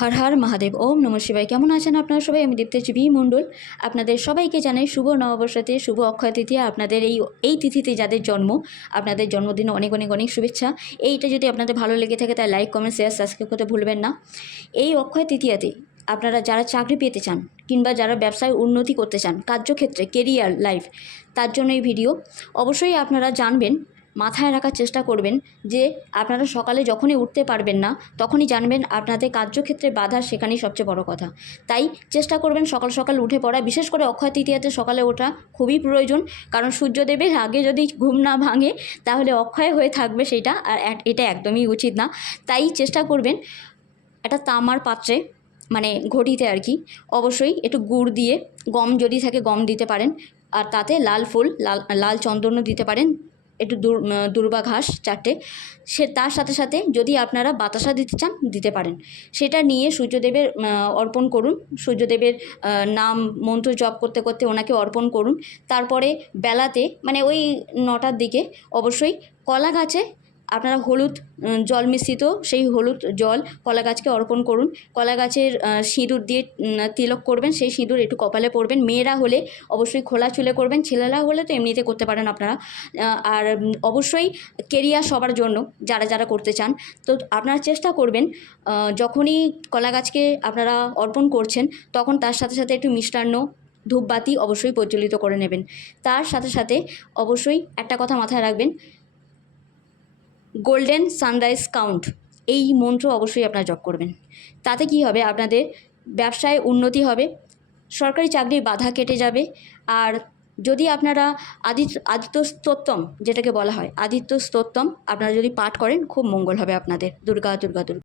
হর হর মহাদেব। ওম নম শিবায়। কেমন আছেন আপনারা সবাই? আমি দীপ্তেজি বি মণ্ডল আপনাদের সবাইকে জানাই শুভ নববর্ষতে, শুভ অক্ষয় তৃতীয়া। আপনাদের এই তিথিতে যাদের জন্ম, আপনাদের জন্মদিনে অনেক অনেক অনেক শুভেচ্ছা। এইটা যদি আপনাদের ভালো লেগে থাকে তাই লাইক, কমেন্ট, শেয়ার, সাবস্ক্রাইব করতে ভুলবেন না। এই অক্ষয় তৃতীয়াতে আপনারা যারা চাকরি পেতে চান কিংবা যারা ব্যবসায় উন্নতি করতে চান, কার্যক্ষেত্রে কেরিয়ার লাইফ, তার জন্য এই ভিডিও। অবশ্যই আপনারা জানবেন, মাথায় রাখার চেষ্টা করবেন যে আপনারা সকালে যখনই উঠতে পারবেন না তখনই জানবেন আপনাদের কার্যক্ষেত্রে বাধা, সেখানেই সবচেয়ে বড় কথা। তাই চেষ্টা করবেন সকাল সকাল উঠে পড়া। বিশেষ করে অক্ষয় তৃতীয়াতে সকালে ওঠা খুবই প্রয়োজন, কারণ সূর্যদেবের আগে যদি ঘুম না ভাঙে তাহলে অক্ষয় হয়ে থাকবে সেটা, আর এটা একদমই উচিত না। তাই চেষ্টা করবেন একটা তামার পাত্রে, মানে ঘটিতে আর কি, অবশ্যই একটু গুড় দিয়ে, গম যদি থাকে গম দিতে পারেন, আর তাতে লাল ফুল, লাল চন্দনও দিতে পারেন, একটু দুর্বা ঘাস 4টে, তার সাথে সাথে যদি আপনারা বাতাসা দিতে চান দিতে পারেন। সেটা নিয়ে সূর্যদেবের অর্পণ করুন। সূর্যদেবের নাম মন্ত্র জপ করতে করতে ওনাকে অর্পণ করুন। তারপরে বেলাতে, মানে ওই 9টার দিকে অবশ্যই কলা গাছে আপনারা হলুদ জল মিশ্রিত সেই হলুদ জল কলা গাছকে অর্পণ করুন। কলা গাছের সিঁদুর দিয়ে তিলক করবেন, সেই সিঁদুর একটু কপালে পরবেন। মেয়েরা হলে অবশ্যই খোলা চুলে করবেন, ছেলেরা হলে তো এমনিতে করতে পারেন আপনারা। আর অবশ্যই কেরিয়ার সবার জন্য যারা যারা করতে চান, তো আপনারা চেষ্টা করবেন যখনই কলা গাছকে আপনারা অর্পণ করছেন তখন তার সাথে সাথে একটু মিষ্টান্ন, ধূপবাতি অবশ্যই প্রজ্বলিত করে নেবেন। তার সাথে সাথে অবশ্যই একটা কথা মাথায় রাখবেন, গোল্ডেন সানরাইজ কাউন্ট, এই মন্ত্র অবশ্যই আপনারা জপ করবেন। তাতে কি হবে, আপনাদের ব্যবসায় উন্নতি হবে, সরকারি চাকরির বাধা কেটে যাবে। আর যদি আপনারা আদিত্য স্তোত্তম, যেটাকে বলা হয় আদিত্য স্তোত্তম, আপনারা যদি পাঠ করেন খুব মঙ্গল হবে আপনাদের। দুর্গা দুর্গা দুর্গা।